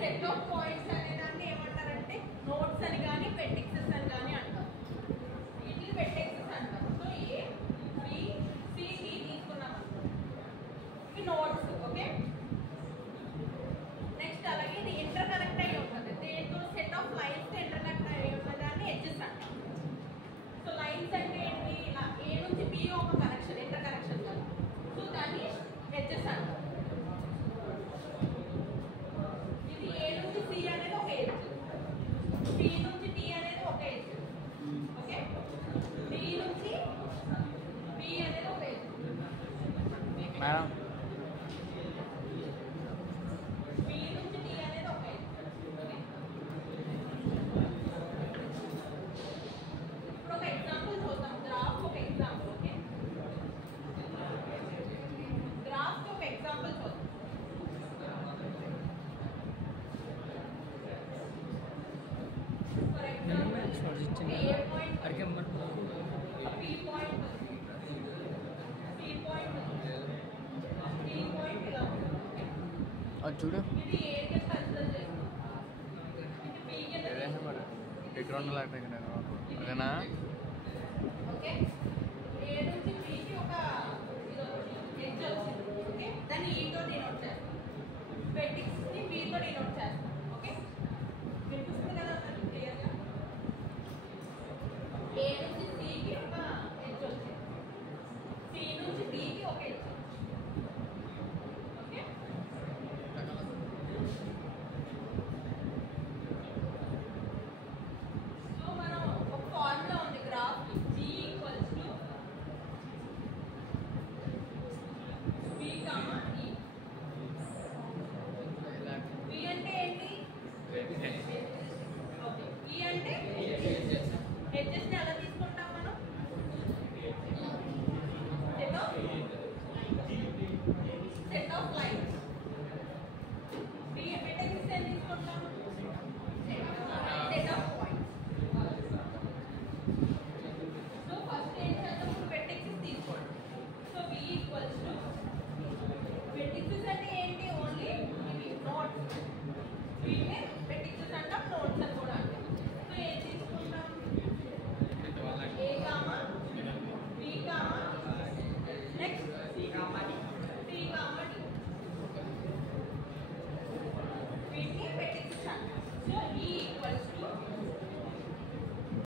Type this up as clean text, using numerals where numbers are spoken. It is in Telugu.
సెట్ ఆఫ్ పాయింట్స్ అనే దాన్ని ఏమంటారంటే నోట్స్ అని కానీ వెర్టిసెస్ అని కానీ అంటారు. వీటిని వెర్టిసెస్ అంటారు. So A B C D తీసుకున్నాం ఇవి నోట్స్. ఓకే, నెక్స్ట్ అలాగే ఇది ఇంటర్ కనెక్ట్ అయ్యి ఉంటుంది. దేంతో set of lines inter connect అయ్యి ఉన్న దాన్ని ఎడ్జెస్ అంటారు. సో లైన్స్ అంటే ఏంటి, ఇలా ఏ నుంచి బి ఒక కనెక్షన్ ఇంటర్ కనెక్షన్ కదా, సో దాన్ని ఎడ్జెస్ అంటారు. ఇది ఏ నుంచి సి అనేది ఒక ఎడ్జ్, బి నుంచి డి అనేది ఒక ఎడ్జ్. ఓకే, డి నుంచి బి అనేది ఒక ఎడ్జ్. మేడం బి నుంచి డి అనేది ఒక ఎడ్జ్. ఇప్పుడు ఒక ఎగ్జాంపుల్ చూద్దాం. గ్రాఫ్ ఒక ఎగ్జాంపుల్. ఓకే, గ్రాఫ్ ఒక ఎగ్జాంపుల్ చూద్దాం. For example A point B point C point D point ఇలా ఉంటుంది. అది చూడు ఇది ఏ కి కన్సిడర్ చేస్తాం, ఇది బి కి ఎక్కడ అదేనా ఓకే. ఏ నుంచి బి కి ఒక ఎడ్జ్ వచ్చింది. ఓకే, దాన్ని ఈ తో డినోట్ చేస్తాం, వెర్టిక్స్ ని బి తో డినోట్ చేస్తాం.